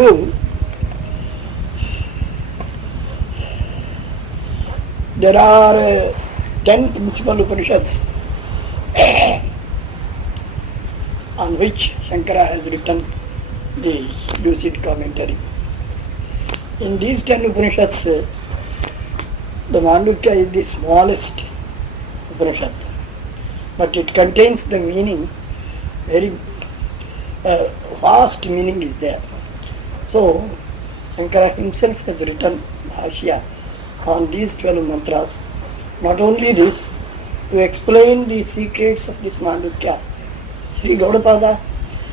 prove there are 10 principal Upanishads on which Shankara has written the lucid commentary. In these 10 Upanishads, the Mandukya is the smallest Upanishad, but it contains the meaning, very vast meaning is there. So, Shankara himself has written Bhashya on these 12 mantras. Not only this, to explain the secrets of this Mandukya, Sri Gaudapada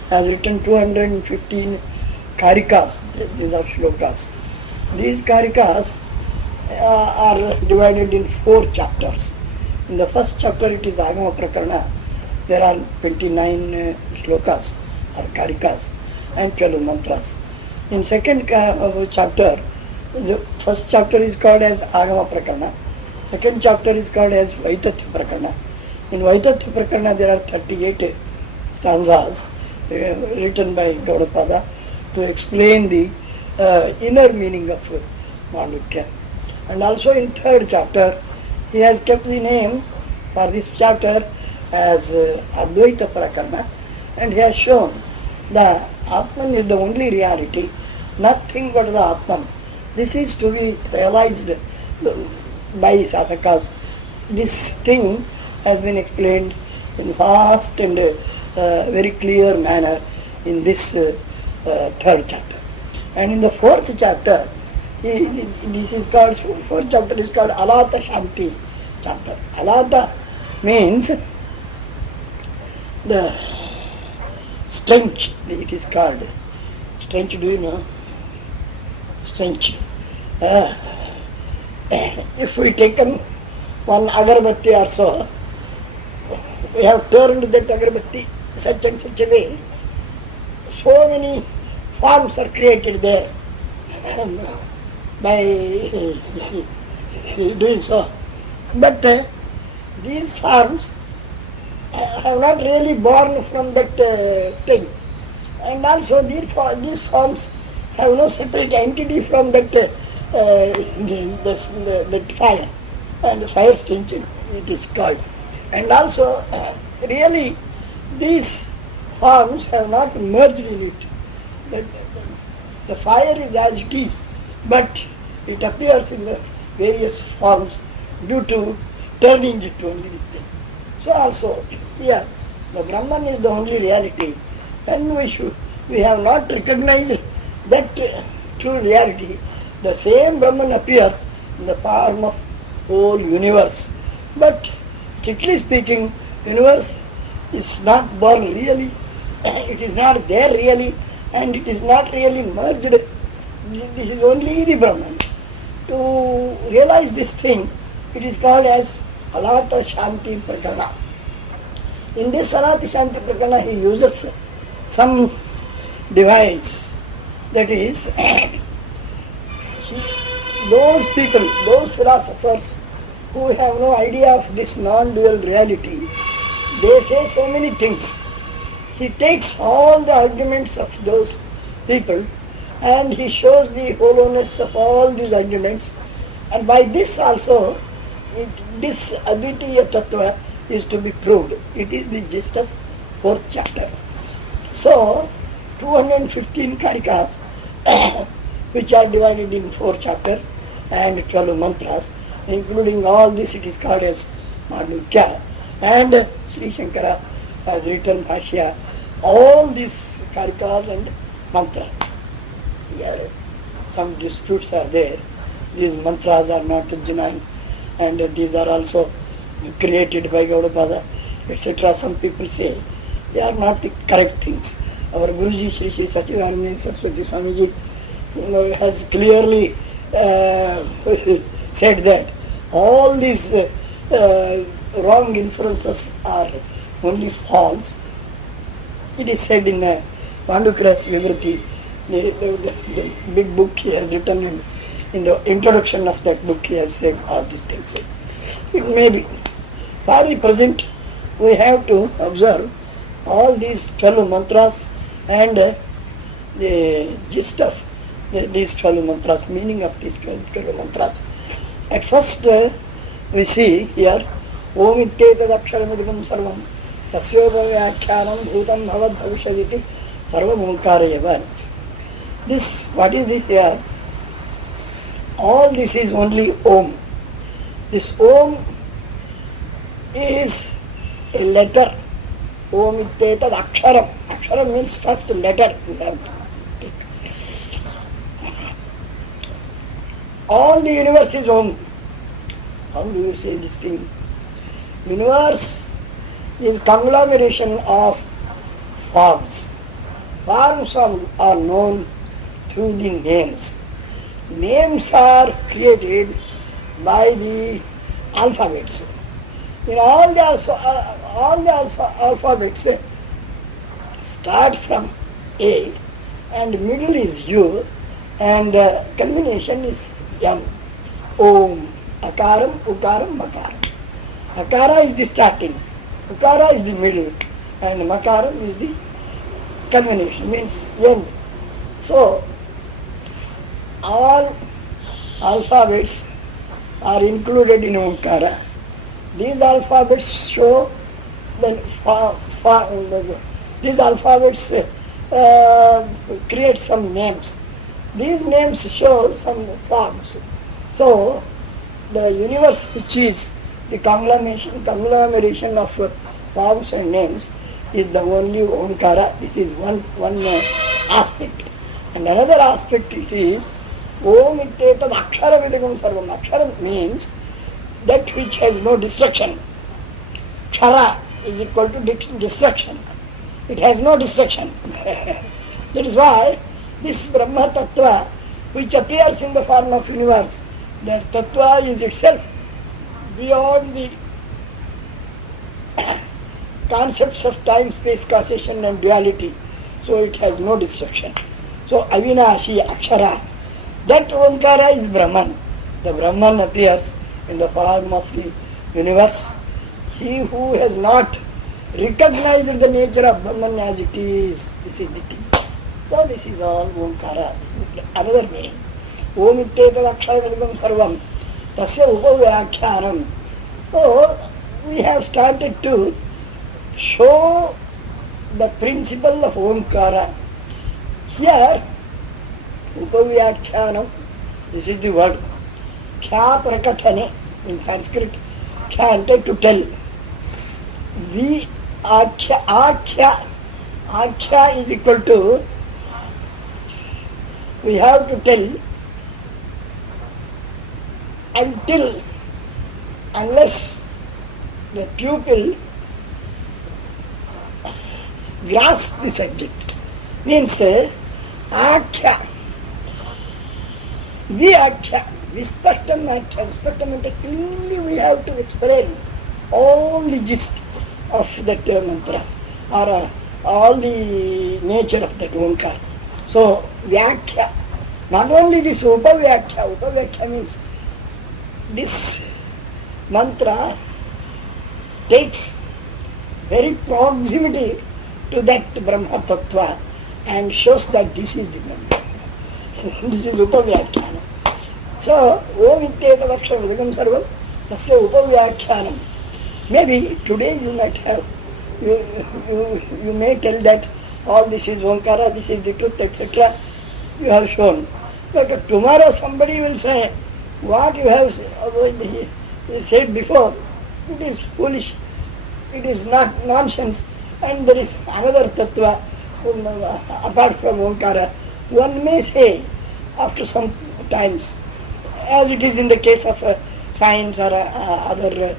has written 215 karikas, these are shlokas. These karikas are divided in 4 chapters. In the first chapter it is Agama Prakarana. There are 29 shlokas or karikas and 12 mantras. In second chapter, the first chapter is called as Agama Prakarana. Second chapter is called as Vaitatya Prakarana. In Vaitatya Prakarana there are 38 stanzas written by Gaudapada to explain the inner meaning of Mandukya. And also in third chapter, he has kept the name for this chapter as Advaita Prakarana, and he has shown the Atman is the only reality, nothing but the Atman. This is to be realized by sadhakas. This thing has been explained in vast and very clear manner in this third chapter. And in the fourth chapter, fourth chapter is called Alata Shanti chapter. Alata means the stench, it is called. Stench, do you know? Stench. If we taken one agarbatti or so, we have turned that agarbatti such and such a way, so many forms are created there by doing so. But these forms have not really born from that sting. And also these forms have no separate entity from that that fire. And the fire stench it is called. And also really these forms have not merged in it. The fire is as it is, but it appears in the various forms due to turning it to only this thing. So also here, the Brahman is the only reality, and we have not recognized that true reality. The same Brahman appears in the form of whole universe, but strictly speaking, universe is not born really, it is not there really, and it is not really merged. This is only the Brahman. To realize this thing, it is called as Alata Shanti Prakarana. In this Alata Shanti Prakarana, he uses some device, that is, those people, those philosophers who have no idea of this non-dual reality, they say so many things. He takes all the arguments of those people and he shows the hollowness of all these arguments, and by this also this Advaita Tattva is to be proved. It is the gist of fourth chapter. So 215 karikas which are divided in 4 chapters and 12 mantras, including all this, it is called as Mandukya. And Sri Shankara has written Bhashya, all these karikas and mantras. Here some disputes are there. These mantras are not genuine, and these are also created by Gaudapada, etc. Some people say they are not the correct things. Our Guruji Sri Sri Sachidananda Saraswati Swamiji has clearly said that all these wrong inferences are only false. It is said in Pandukras Vivrati, the big book he has written, in the introduction of that book he has said all these things. It may be. For the present, we have to observe all these 12 mantras and the gist of these 12 mantras, meaning of these 12 mantras. At first we see here, Om Ityetad Aksharamidikam Sarvam Tasyopavyakhyanam Bhutam Bhavad Bhavishyaditi Sarvam Omkarayava. This, what is this here? All this is only Om. This Om is a letter. Om Ityetad Aksharam. Aksharam means first letter. We have to take. All the universe is Om. How do you say this thing? Universe is conglomeration of forms. Forms are known through the names. Names are created by the alphabets. In all the alphabets start from A and middle is U and combination is M. Om, Akaram, Ukaram, Makaram. Akara is the starting, Ukara is the middle and Makaram is the combination, means end. So, all alphabets are included in Omkara. These alphabets show these alphabets create some names. These names show some forms. So, the universe, which is the conglomeration of forms and names, is the only Omkara. This is one aspect. And another aspect it is Om Ityetad Aksharavidikam Sarvam. Akshara means that which has no destruction. Kshara is equal to destruction. It has no destruction. That is why this Brahma Tattva, which appears in the form of universe, that Tattva is itself beyond the concepts of time, space, causation and duality. So it has no destruction. So Avinashi, Akshara, that Omkara is Brahman. The Brahman appears in the form of the universe. He who has not recognized the nature of Brahman as it is, this is the thing. So this is all Omkara. This is another name. Om Ityetad Aksharavidikam Sarvam Tasya Upavyakhyanam. So we have started to show the principle of Omkara. Here, Upavyakhyanam, this is the word. Kya prakathane, in Sanskrit, kya ante to tell. Vi akhya is equal to, we have to tell until, unless the pupil grasps the subject. Means akhya, viakhya, vispashtam akhya. Vispashtam means cleanly we have to explain all the gist of that mantra or all the nature of that Omkar. So vyakhya, not only this upavyakhya means this mantra takes very proximity to that Brahma Tattva and shows that this is the Brahma. This is Upavyakhyanam. So, Om Ityetad Aksharavidikam Sarvam Tasya Upavyakhyanam. Maybe today you might have, you may tell that all this is Omkara, this is the truth, etc. You have shown. But tomorrow somebody will say, what you have said before, it is foolish, it is not nonsense, and there is another tattva apart from Omkara. One may say after some times, as it is in the case of science or other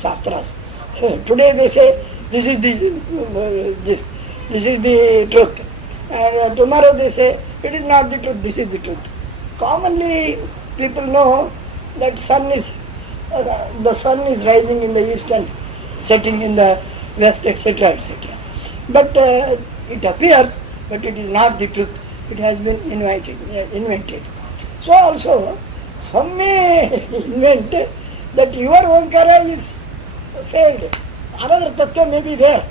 shastras. Today they say this is the truth, and tomorrow they say it is not the truth, this is the truth. Commonly people know that the sun is rising in the east and setting in the west, etc., etc. But it appears, but it is not the truth. It has been invented. So also, some may invent that your Omkara is failed. Another tattva may be there,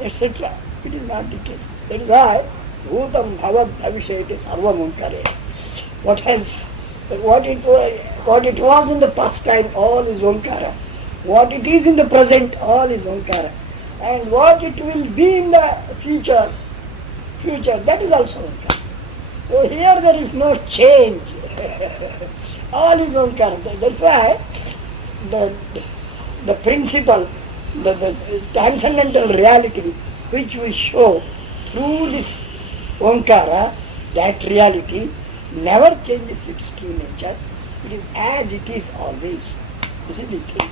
etc. It is not the case. That is why Bhutam bhavad bhavishayati sarvam onkare. What it was in the past time, all is Omkara. What it is in the present, all is Omkara. And what it will be in the future, that is also Omkara. So here there is no change. All is Omkara. That's why the principle, the transcendental reality which we show through this Omkara, that reality never changes its true nature. It is as it is always. This is the thing.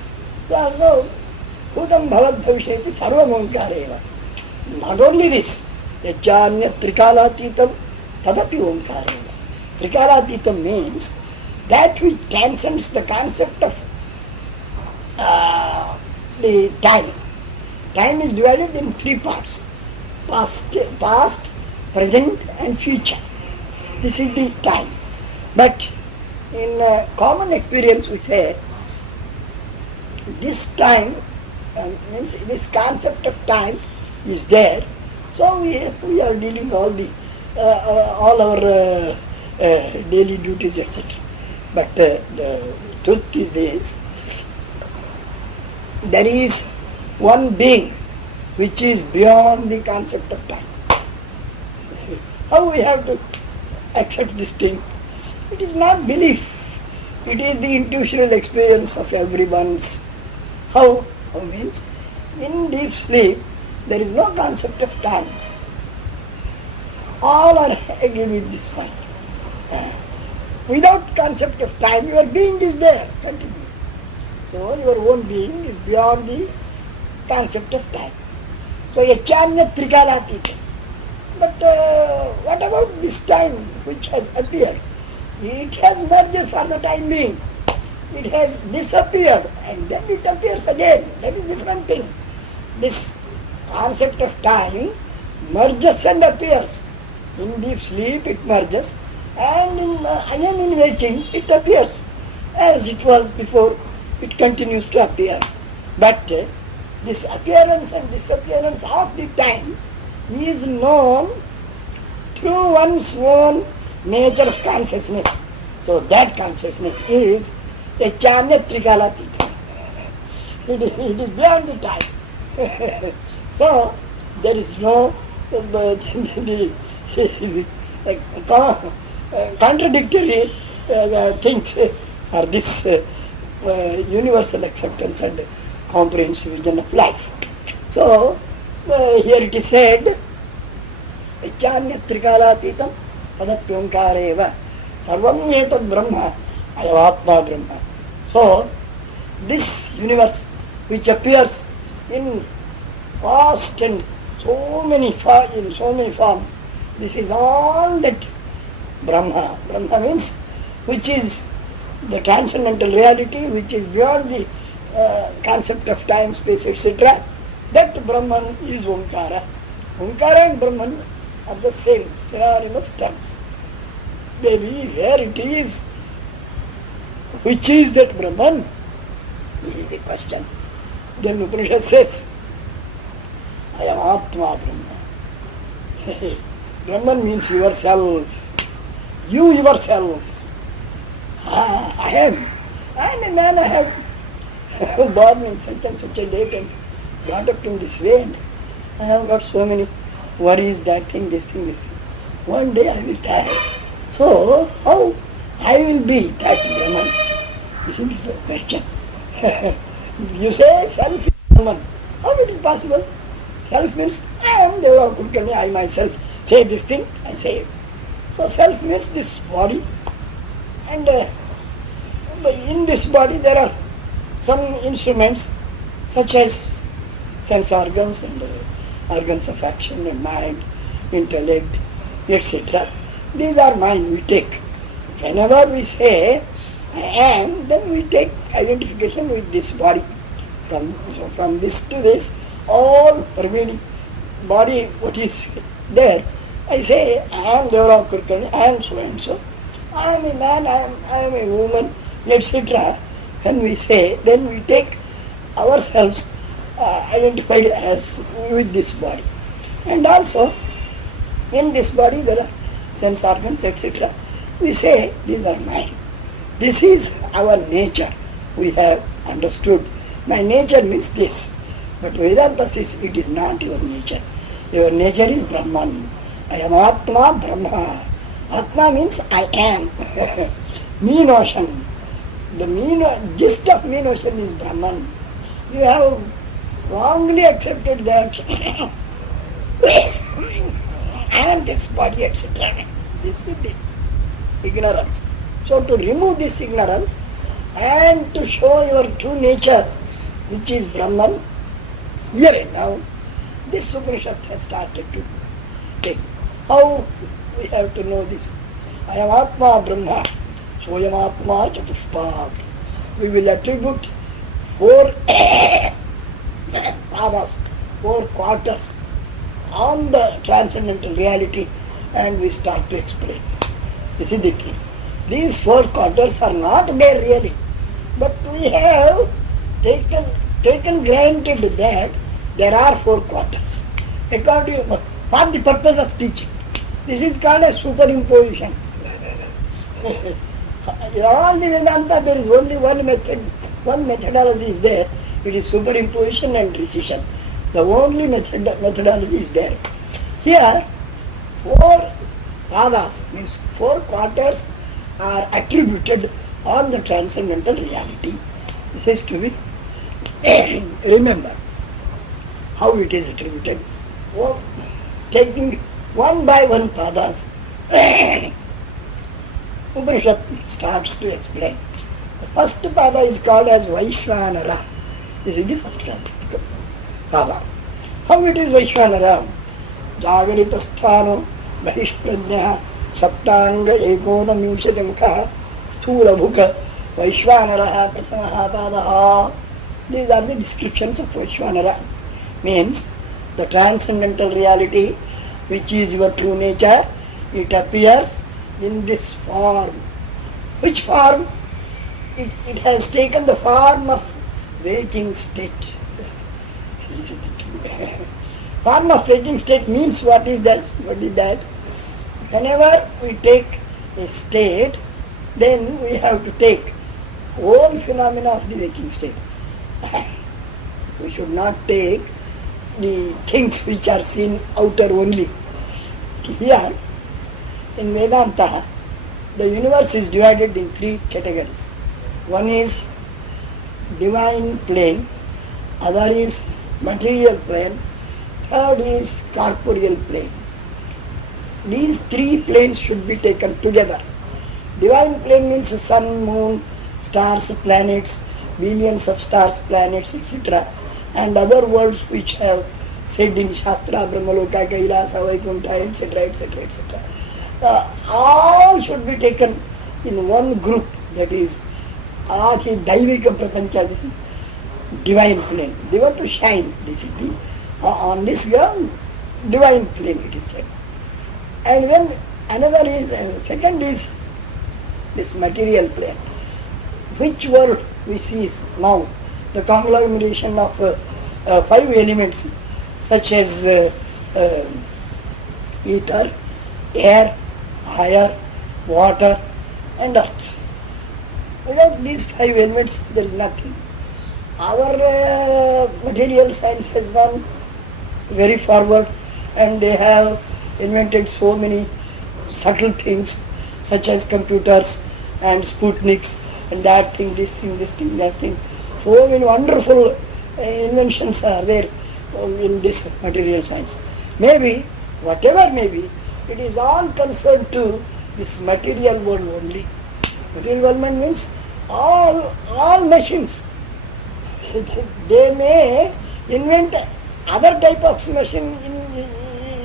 So, Bhutam bhavad bhavishayati sarvam Omkareva. Not only this, yachanya trikalatitam tadapi Omkareva. Trikalatitam means that which transcends the concept of the time. Time is divided in three parts: past, present and future. This is the time. But in common experience we say, this time, means this concept of time is there. So we are dealing all our daily duties, etc. But the truth is this: there is one being which is beyond the concept of time. How we have to accept this thing? It is not belief. It is the intuitional experience of everyone's. How means, in deep sleep, there is no concept of time. All are agreed with this point. Without concept of time, your being is there, continue. So your own being is beyond the concept of time. So yachanya trikalatita. But what about this time which has appeared? It has merged for the time being. It has disappeared and then it appears again. That is a different thing. This concept of time merges and appears. In deep sleep it merges, and again in waking it appears. As it was before, it continues to appear. But this appearance and disappearance of the time is known through one's own nature of consciousness. So that consciousness is a chanya trikalatita. It is beyond the time. So there is no contradictory things for this universal acceptance and comprehensive vision of life. So here it is said, Chanya trikalatitam tadatyomkareva sarvam etad brahma ayavatma brahma. So this universe which appears in vast and so many forms, this is all that Brahma. Brahma means which is the transcendental reality, which is beyond the concept of time, space, etc. That Brahman is Omkara. Omkara and Brahman are the same, synonymous terms. Maybe where it is, which is that Brahman? This is the question. Then Upanishad says, I am Atma Brahma. Brahman means yourself. You yourself. I am. I am a man, I have born in such and such a date and brought up in this way, and I have got so many worries, that thing, this thing, this thing. One day I will die. So how I will be that Brahman? This is the question. You say self is Brahman. How it is possible? Self means I am Deva Kulkarni, I myself say this thing, I say it. So self means this body, and in this body there are some instruments such as sense organs and organs of action and mind, intellect, etc. These are mine, we take. Whenever we say I am, then we take identification with this body. From this to this, all pervading body, what is there, I say I am Devarav Kulkarni, I am so and so, I am a man, I am a woman, etc. When we say, then we take ourselves identified as with this body. And also In this body there are sense organs, etc. We say these are mine. This is our nature. We have understood. My nature means this. But Vedanta says it is not your nature. Your nature is Brahman. I am Atma Brahma. Atma means I am. Me notion. The gist of me notion is Brahman. You have wrongly accepted that I am this body, etc. This is the ignorance. So to remove this ignorance and to show your true nature, which is Brahman, here and now, this Upanishad has started to take. How we have to know this? I am Atma Brahma, Soyam Atma Chatushpad. We will attribute 4 padas, 4 quarters on the transcendental reality, and we start to explain. This is the thing. These 4 quarters are not there really, but we have taken granted that there are 4 quarters. According for the purpose of teaching. This is called as superimposition. In all the Vedanta there is only one method, one methodology is there. It is superimposition and precision. The only methodology is there. Here, 4 padas, means 4 quarters are attributed on the transcendental reality. This is to be remember how it is attributed. Taking one by one padas, Upanishad starts to explain. The first pada is called as Vaishvanara. This is the first pada. How it is Vaishvanara? Jagarita sthano bahishprajna saptanga ekona vimshati mukha sthula bhuka Vaishvanara prasamaha padaha. These are the descriptions of Vaishvanara. Means the transcendental reality, which is your true nature, it appears in this form. Which form? It has taken the form of waking state. Form of waking state means what is that? What is that? Whenever we take a state, then we have to take all phenomena of the waking state. We should not take the things which are seen outer only. Here, in Vedanta, the universe is divided in 3 categories. One is divine plane, other is material plane, third is corporeal plane. These 3 planes should be taken together. Divine plane means sun, moon, stars, planets, billions of stars, planets, etc. and other words which have said in Shastra, Brahmaloka, Kailasa, Vaikuntha, etc., etc., etc. All should be taken in one group, that is Adi Daivika Prapancha, this is divine plane. They want to shine, this is the, on this ground, divine plane it is said. And then another is, second is this material plane, which world we see now, the conglomeration of 5 elements such as ether, air, fire, water and earth. Without these 5 elements there is nothing. Our material science has gone very forward and they have invented so many subtle things such as computers and Sputniks and that thing, this thing, this thing, that thing. So many wonderful inventions are there in this material science. Maybe, whatever may be, it is all concerned to this material world only. Material world means all machines. They may invent other type of machine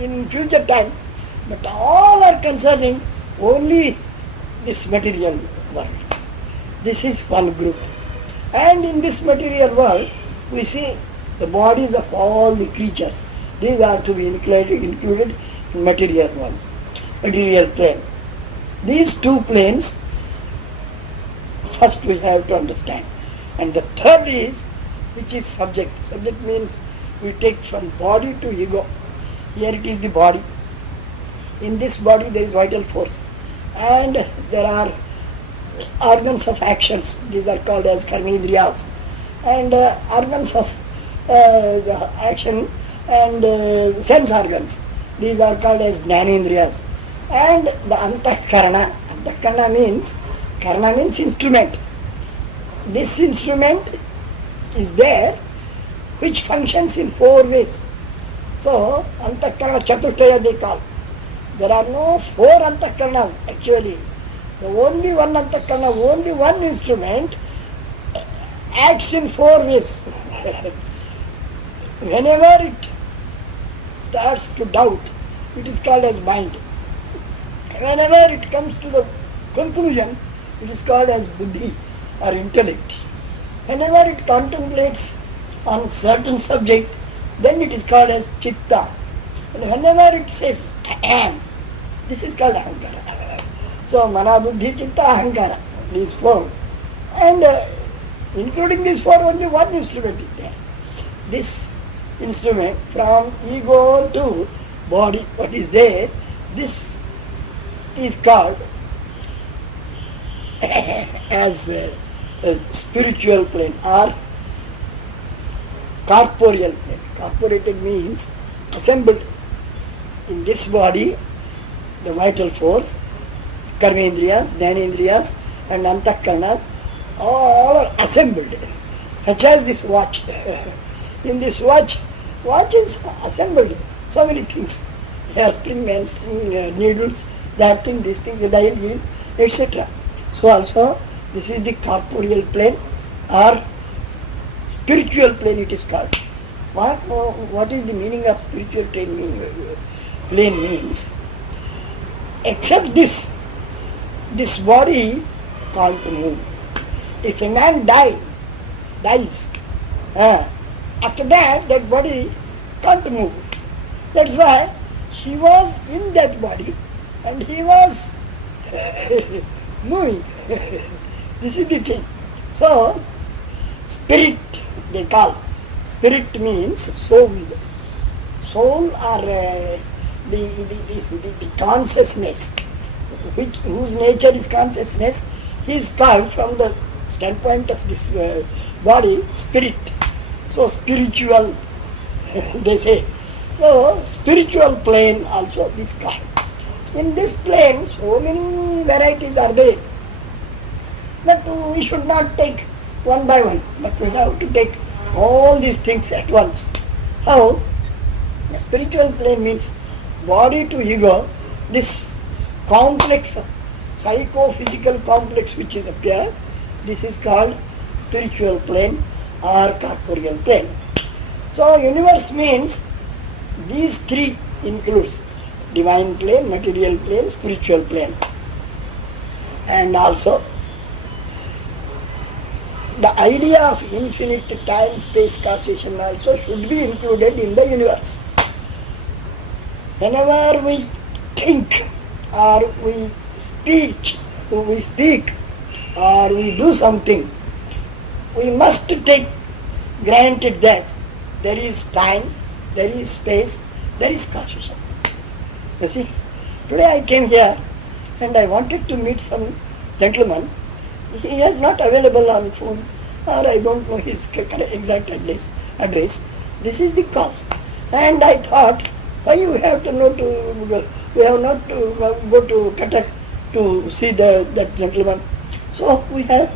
in future time, but all are concerning only this material world. This is one group. And in this material world, we see the bodies of all the creatures. These are to be included in material world, material plane. These 2 planes, first we have to understand. And the third is, which is subject. Subject means we take from body to ego. Here it is the body. In this body there is vital force, and there are organs of actions. These are called as karmendriyas, and organs of action and sense organs. These are called as jnanendriyas. And the antahkarana. Karana means instrument. This instrument is there which functions in four ways. So, antahkarana chatushtaya they call. There are no four antahkaranas actually. The only one antahkarana, only one instrument acts in four ways. Whenever it starts to doubt, it is called as mind. Whenever it comes to the conclusion, it is called as buddhi or intellect. Whenever it contemplates on certain subject, then it is called as chitta. And whenever it says I am, this is called ahankara. So mana, buddhi, chitta, ahankara, these four. And including these four, only one instrument is there. This instrument from ego to body, what is there, this is called as a spiritual plane or corporeal plane. Corporated means assembled in this body, the vital force, karmendriyas, jnanendriyas and antahkaranas, all are assembled, such as this watch. In this watch is assembled, so many things, hairspring and needles, that thing, this thing, the dial wheel, etc. So also this is the corporeal plane or spiritual plane it is called. What is the meaning of spiritual plane means? Except this body can't move. If a man dies, after that body can't move. That's why he was in that body and he was moving. This is the thing. So, spirit they call. Spirit means soul. Soul or the consciousness, whose nature is consciousness, he is called from the standpoint of this body, spirit. So spiritual, they say. So spiritual plane also this kind. In this plane, so many varieties are there. But we should not take one by one, but we have to take all these things at once. How? The spiritual plane means body to ego, this complex, psychophysical complex which is appeared, this is called spiritual plane or corporeal plane. So universe means these three includes divine plane, material plane, spiritual plane. And also the idea of infinite time, space, causation also should be included in the universe. Whenever we think or we speak or we do something, we must take granted that there is time, there is space, there is causation. You see, today I came here and I wanted to meet some gentleman. He is not available on phone, or I don't know his exact address. This is the cause. And I thought, why you have to know we have not to go to Cuttack to see that gentleman. So we have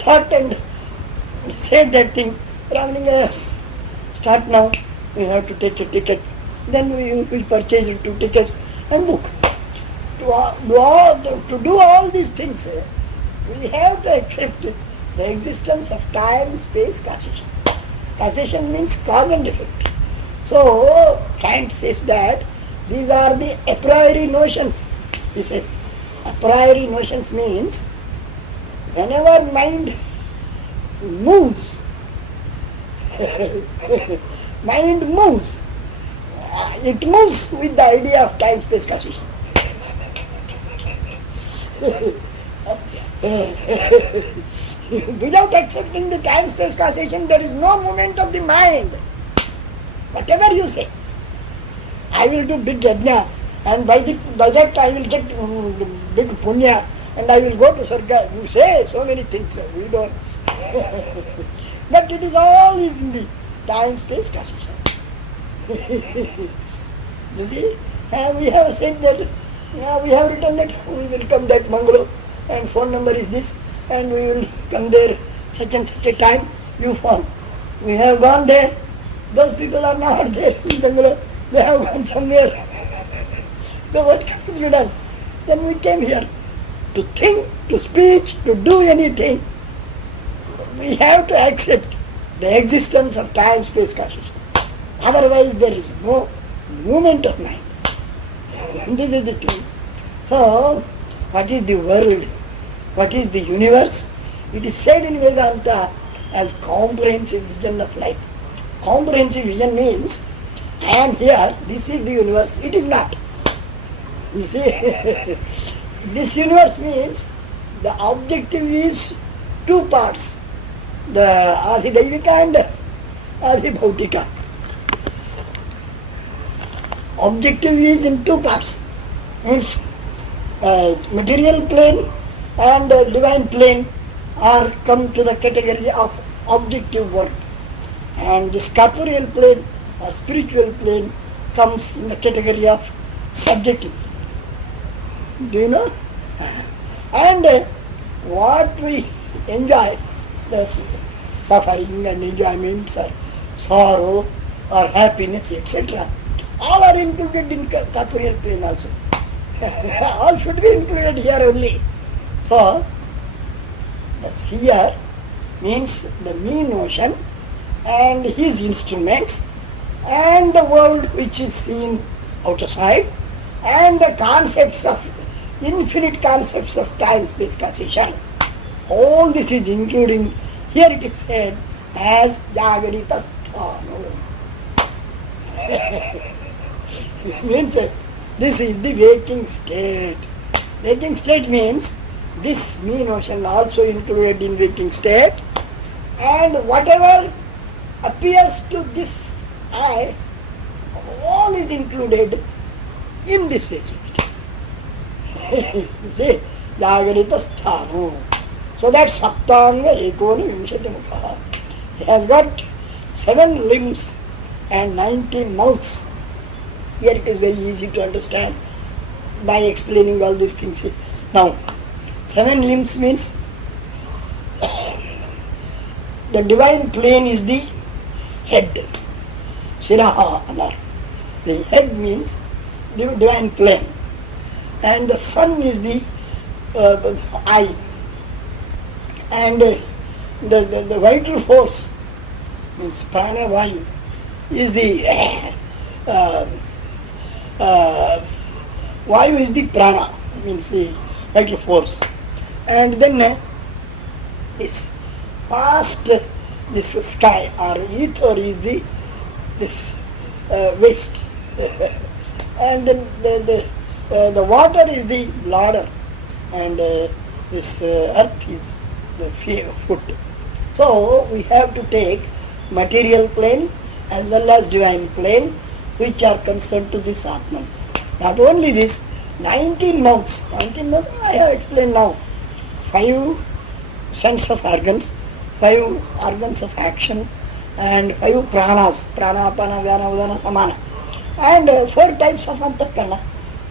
thought and said that thing. Traveling, start now. We have to take a ticket. Then we will purchase 2 tickets and book. To do all these things, we have to accept the existence of time, space, causation. Causation means cause and effect. So Kant says that these are the a priori notions. He says a priori notions means whenever mind moves, mind moves, it moves with the idea of time, space, causation. Without accepting the time, space, causation, there is no movement of the mind. Whatever you say. I will do big yajna, and by that I will get big punya, and I will go to Sarga. You say so many things, we don't. But it is all in the time space transition. You see, we have said that, we have written that we will come that Mangalo, and phone number is this, and we will come there such and such a time, you phone. We have gone there, those people are not there in Bangalore, they have gone somewhere. So what have you done? Then we came here to think, to speak, to do anything. We have to accept the existence of time, space, consciousness. Otherwise there is no movement of mind. This is the thing. So, what is the world? What is the universe? It is said in Vedanta as comprehensive vision of life. Comprehensive vision means, I am here, this is the universe. It is not. You see, this universe means the objective is two parts, the Adhidaivika and Adhibhautika. Objective is in two parts, means material plane and divine plane are come to the category of objective world, and this corporeal plane or spiritual plane comes in the category of subjective. Do you know? And what we enjoy, the suffering and enjoyments or sorrow or happiness, etc., all are included in corporeal plane also. All should be included here only. So, the seer means the mean ocean and his instruments and the world which is seen outside and the concepts of, infinite concepts of time, space, causation. All this is including, here it is said as Jagarita Sthano. It means this is the waking state. Waking state means this mean ocean also included in waking state, and whatever appears to this eye, all is included in this waking state. See, Jagarita Sthano. So that Saptanga Ekona Vimshati Mukha. He has got 7 limbs and 19 mouths. Here it is very easy to understand by explaining all these things. Now, 7 limbs means the divine plane is the head. Shiraha Anar. The head means the divine plane. And the sun is the eye. And the vital force means prana vayu is the vayu is the prana, means the vital force. And then this vast, this sky or ether is the this waste. And then the water is the bladder, and this earth is the foot. So we have to take material plane as well as divine plane, which are concerned to this Atman. Not only this, 19 mouths. 19 mouths I have explained now. 5 sense of organs, 5 organs of actions, and 5 pranas, prana, apana, vyana, udana, samana. And 4 types of antakarana.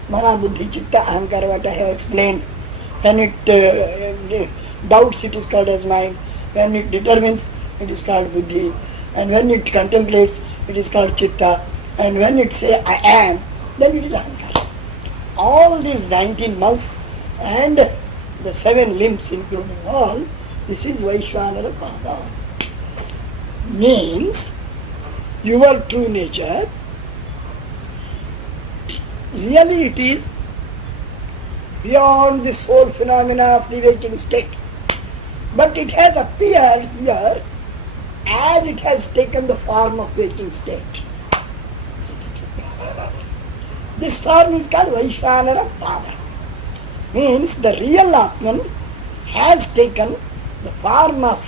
Mana, buddhi, chitta, ahankara, what I have explained. When it doubts, it is called as mind. When it determines, it is called buddhi. And when it contemplates, it is called chitta. And when it says I am, then it is ahankara. All these 19 mouths and the 7 limbs including all, this is Vaishvanara Pada. Means your true nature, really it is beyond this whole phenomena of the waking state. But it has appeared here as it has taken the form of waking state. This form is called Vaishvanara Pada. Means the real Atman has taken the form of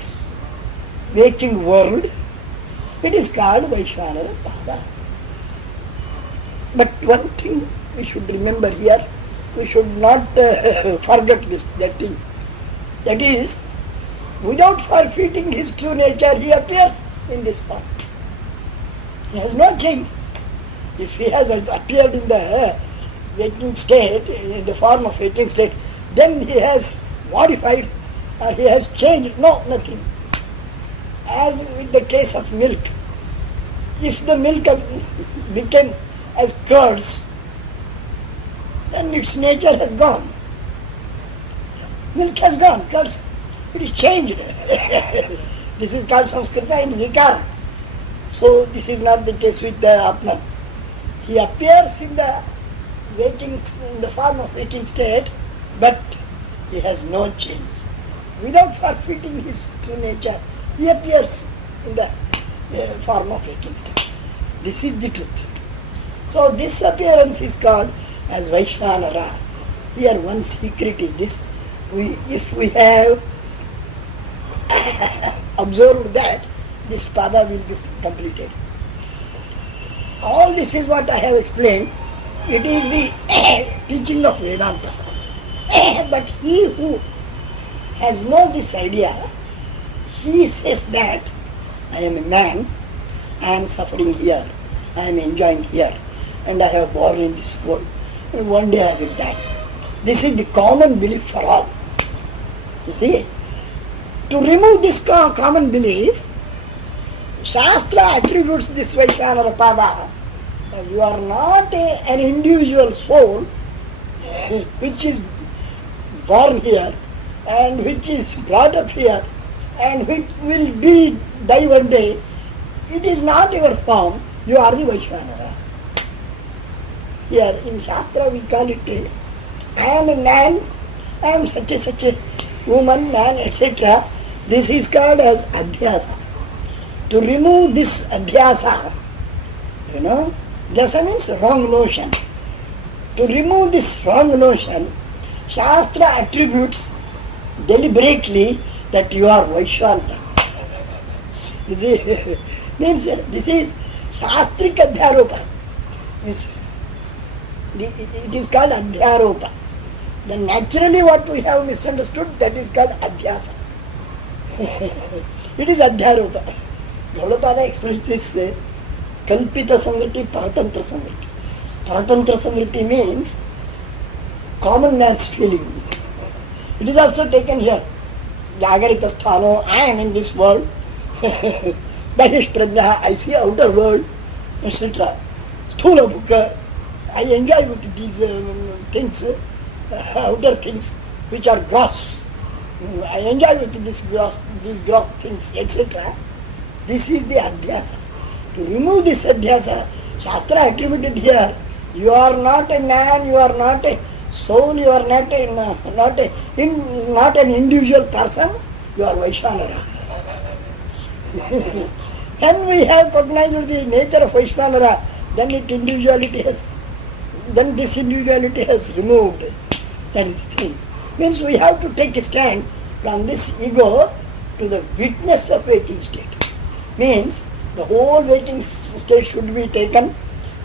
waking world. It is called Vaishvanara Pada. But one thing we should remember here, we should not forget that thing. That is, without forfeiting his true nature, he appears in this form. He has not changed. If he has appeared in the waking state, in the form of waking state, then he has modified or he has changed. No, nothing. As with the case of milk, if the milk became as curds, then its nature has gone. Milk has gone, curds, it is changed. This is called Samskrita in Vikara. So this is not the case with the Atman. He appears in the form of waking state, but he has no change. Without forfeiting his true nature, he appears in the form of waking state. This is the truth. So this appearance is called as Vaishvanara. Here one secret is this. If we have observed that, this pada will be completed. All this is what I have explained. It is the teaching of Vedanta. But he who has known this idea, he says that I am a man, I am suffering here, I am enjoying here, and I have born in this world, and one day I will die. This is the common belief for all. You see, to remove this common belief, Shastra attributes this Vaishvanara Pada as you are not an individual soul which is born here and which is brought up here and which will die one day. It is not your form, you are the Vaishvanara. Here in Shastra we call it, I am a man, I am such a woman, man, etc. This is called as Adhyasa. To remove this Adhyasa, Dhyasa means wrong notion. To remove this wrong notion, Shastra attributes deliberately that you are Vaishvanara. You see, means this is Shastrika Adhyaropa. It is called Adhyaropa. Then naturally what we have misunderstood, that is called Adhyasa. It is Adhyaropa. Gaudapada explains this, Kalpita Samriti, Paratantra Samriti. Paratantra Samriti means common man's feeling. It is also taken here. Jagarita Sthano, I am in this world. Bahishprajna, I see outer world, etc. Sthula Bhuka, I enjoy with these things, outer things which are gross. I enjoy with these gross things, etc. This is the Adhyasa. To remove this Adhyasa, Shastra attributed here, you are not a man, you are not a soul, you are not an individual person, you are Vaishvanara. When we have recognized the nature of Vaishvanara, then this individuality has removed. That is the thing. Means we have to take a stand from this ego to the witness of waking state. Means the whole waking state should be taken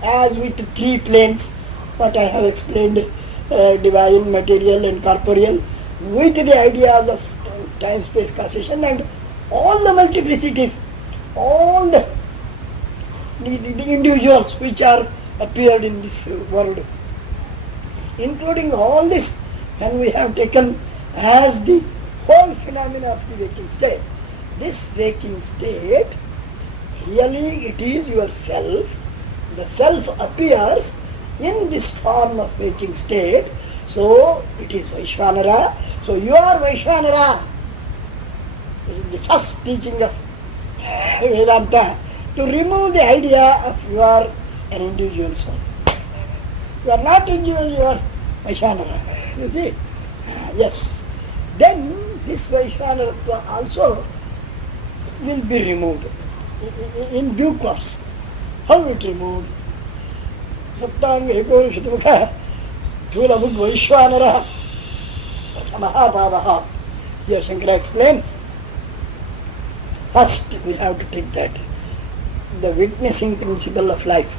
as with three planes, what I have explained, divine, material and corporeal, with the ideas of time, space, causation and all the multiplicities, all the individuals which are appeared in this world. Including all this, when we have taken as the whole phenomena of the waking state. This waking state, really it is your self. The self appears in this form of waking state. So it is Vaishvanara. So you are Vaishvanara. This is the first teaching of Vedanta. To remove the idea of you are an individual soul. You are not individual, you are Vaishvanara. You see? Yes. Then this Vaishvanara also will be removed in due course. How it removed? Saptanga Eko Shitmuka Thulamud Vaishvanara Mahapadaha. Here Shankara explains. First we have to take that. The witnessing principle of life.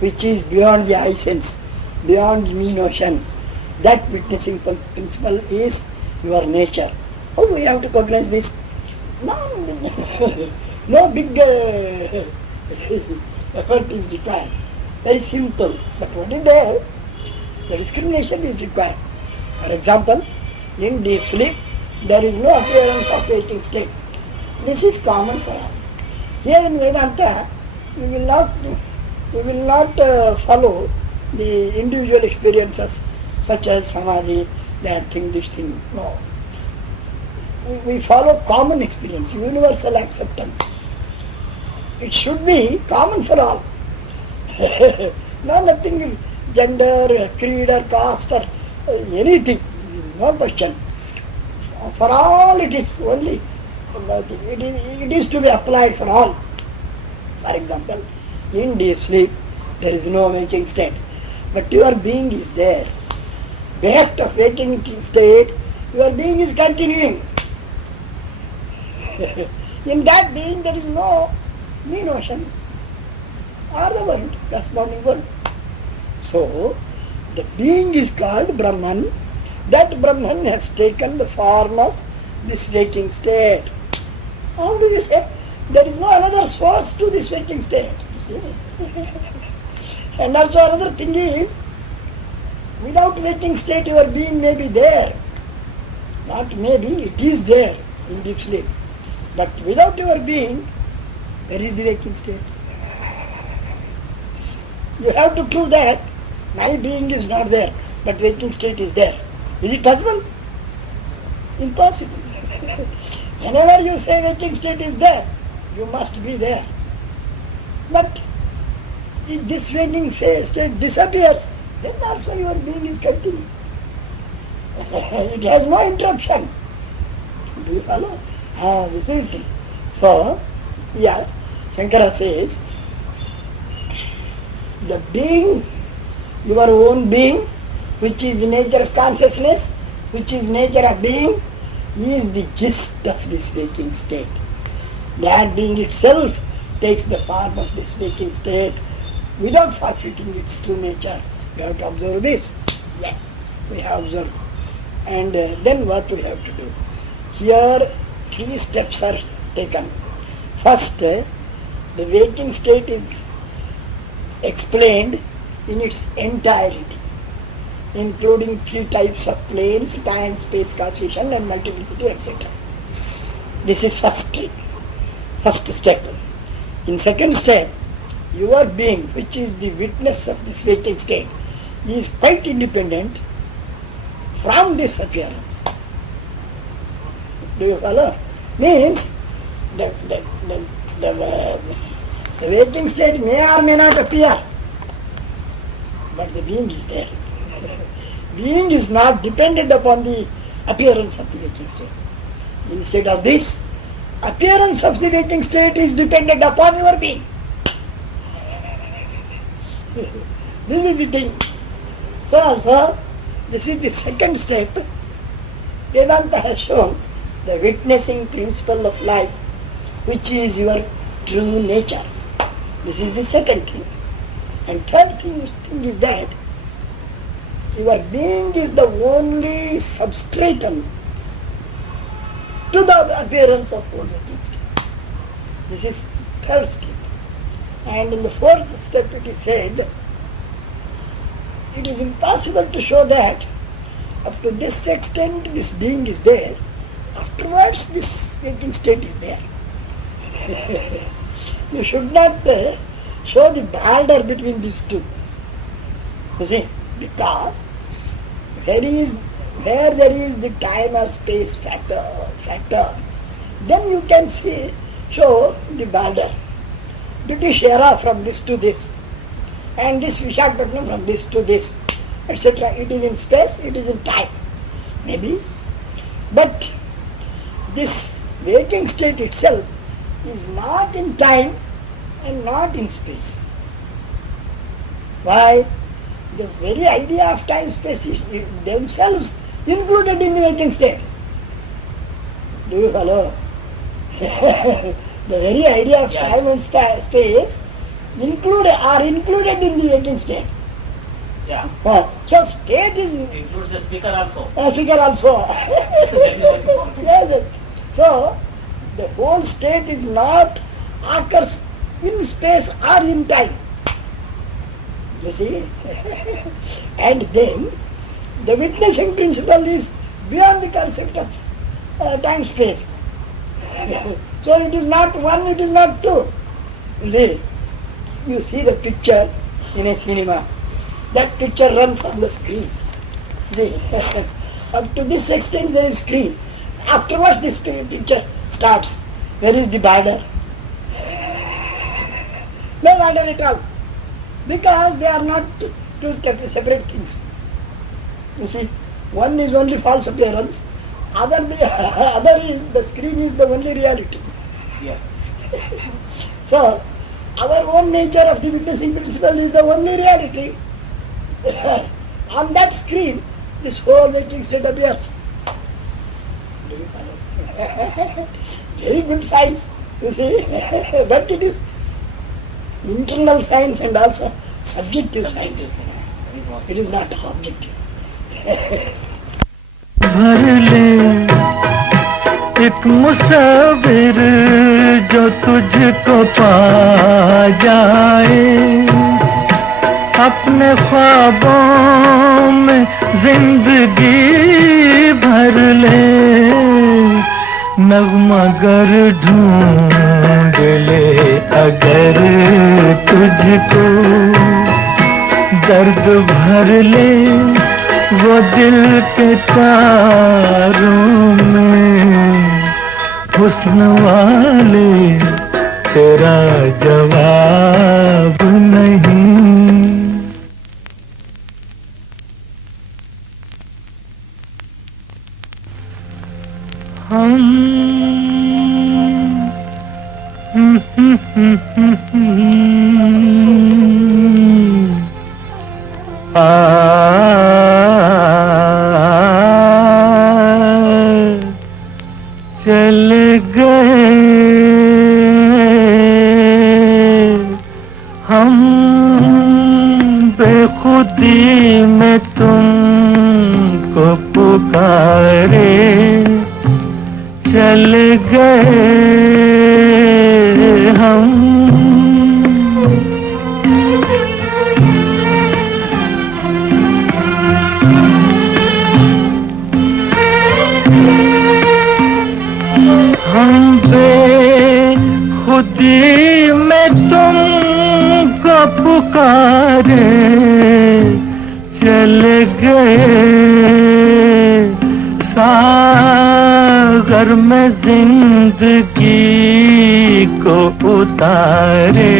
which is beyond the eye sense, beyond the me notion. That witnessing principle is your nature. How do we have to recognize this? No, no big effort is required. Very simple. But what is there? The discrimination is required. For example, in deep sleep, there is no appearance of waking state. This is common for all. Here in Vedanta, we will not follow the individual experiences such as samadhi, that thing, this thing. No. We follow common experience, universal acceptance. It should be common for all. No, nothing, gender, creed or caste or anything, no question. For all it is only, it is to be applied for all. For example, in deep sleep, there is no waking state, but your being is there. Bereft of waking state, your being is continuing. In that being there is no me notion or the world, corresponding world. So, the being is called Brahman. That Brahman has taken the form of this waking state. How do you say? There is no another source to this waking state. You see? And also another thing is, without waking state your being may be there. Not maybe, it is there in deep sleep. But without your being, where is the waking state? You have to prove that my being is not there, but waking state is there. Is it possible? Impossible. Whenever you say waking state is there, you must be there. But if this waking state disappears, then also your being is continuing. It has no interruption. Do you follow? This is it. So, yeah, Shankara says, the being, your own being, which is the nature of consciousness, which is nature of being, is the gist of this waking state. That being itself takes the form of this waking state without forfeiting its true nature. We have to observe this. Yes, we have observed. And then what we have to do? Here 3 steps are taken. First, the waking state is explained in its entirety, including 3 types of planes, time, space, causation and multiplicity, etc. This is first step. In second step, your being, which is the witness of this waking state, is quite independent from this appearance. Do you follow? Means the waking state may or may not appear, but the being is there. Being is not dependent upon the appearance of the waking state. Instead of this, appearance of the waking state is dependent upon your being. This is the thing. So also, this is the second step. Vedanta has shown the witnessing principle of life, which is your true nature. This is the second thing. And third thing is that your being is the only substratum to the appearance of all waking state. This is third step. And in the fourth step it is said, it is impossible to show that up to this extent this being is there, afterwards this waking state is there. You should not show the border between these two. You see, because where there is the time or space factor, then you can show the border. British era from this to this, and this Vishakhapatnam from this to this, etc. It is in space, it is in time, maybe. But this waking state itself is not in time and not in space. Why? The very idea of time space is themselves included in the waking state. Do you follow? The very idea of time and space included in the waking state. Yeah. So state is Includes the speaker also. speaker also. That is also important. Yes. So the whole state is not occurs in space or in time. You see? And then the witnessing principle is beyond the concept of time space. So it is not one, it is not two. You see the picture in a cinema. That picture runs on the screen. See, up to this extent there is screen. Afterwards this picture starts. Where is the border? No border at all. Because they are not two separate things. You see, one is only false appearance, other is the screen is the only reality. Yeah. So, our own nature of the witnessing principle is the only reality. On that screen, this whole waking state appears. Do you follow? Very good science, you see. But it is internal science and also subjective science. It is not objective. भर ले एक मुसाफिर जो तुझको पा जाए, अपने ख्वाबों में जिंदगी भर ले, नगमा गर ढूंढ ले अगर तुझको, दर्द भर ले वो दिल के तारों में, हुस्न वाले तेरा जवाब नहीं। हम चले गए हम बेखुदी में तुमको पुकारे, चले गए हम बेखुदी में तुमको पुकारे, चले गए सागर में जिंदगी को उतारे,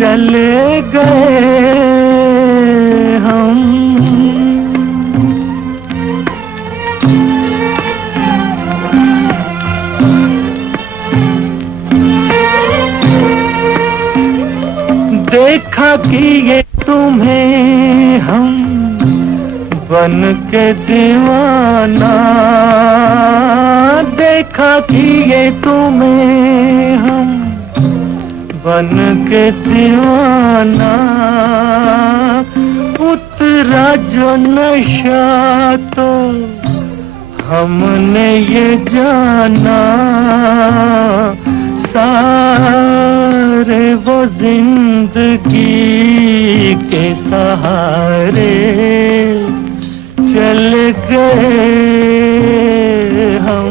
चले गए हम। देखा कि ये तुम्हें हम बन के दीवाना, देखा कि ये तुम्हें हम बन के दीवाना, उतरा जो नशा तो हमने ये जाना, सारे वो जिंदगी के सहारे चले गए हम,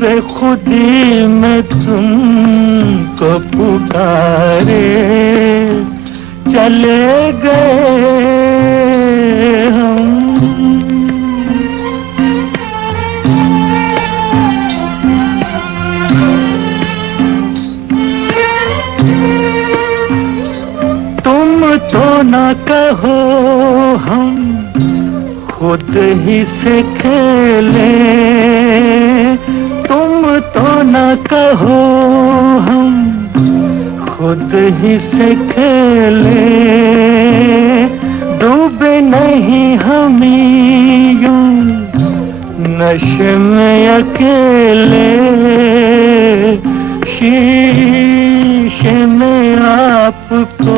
बेखुदी में तुमको पुकारे, चले गए हम। तो ना कहो हम खुद ही से खेले, तुम तो ना कहो हम खुद ही से खेले, डूबे नहीं हम यूं नशे में अकेले, शीशे नशे में आपको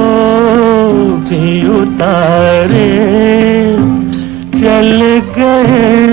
भी उतारे, चल गए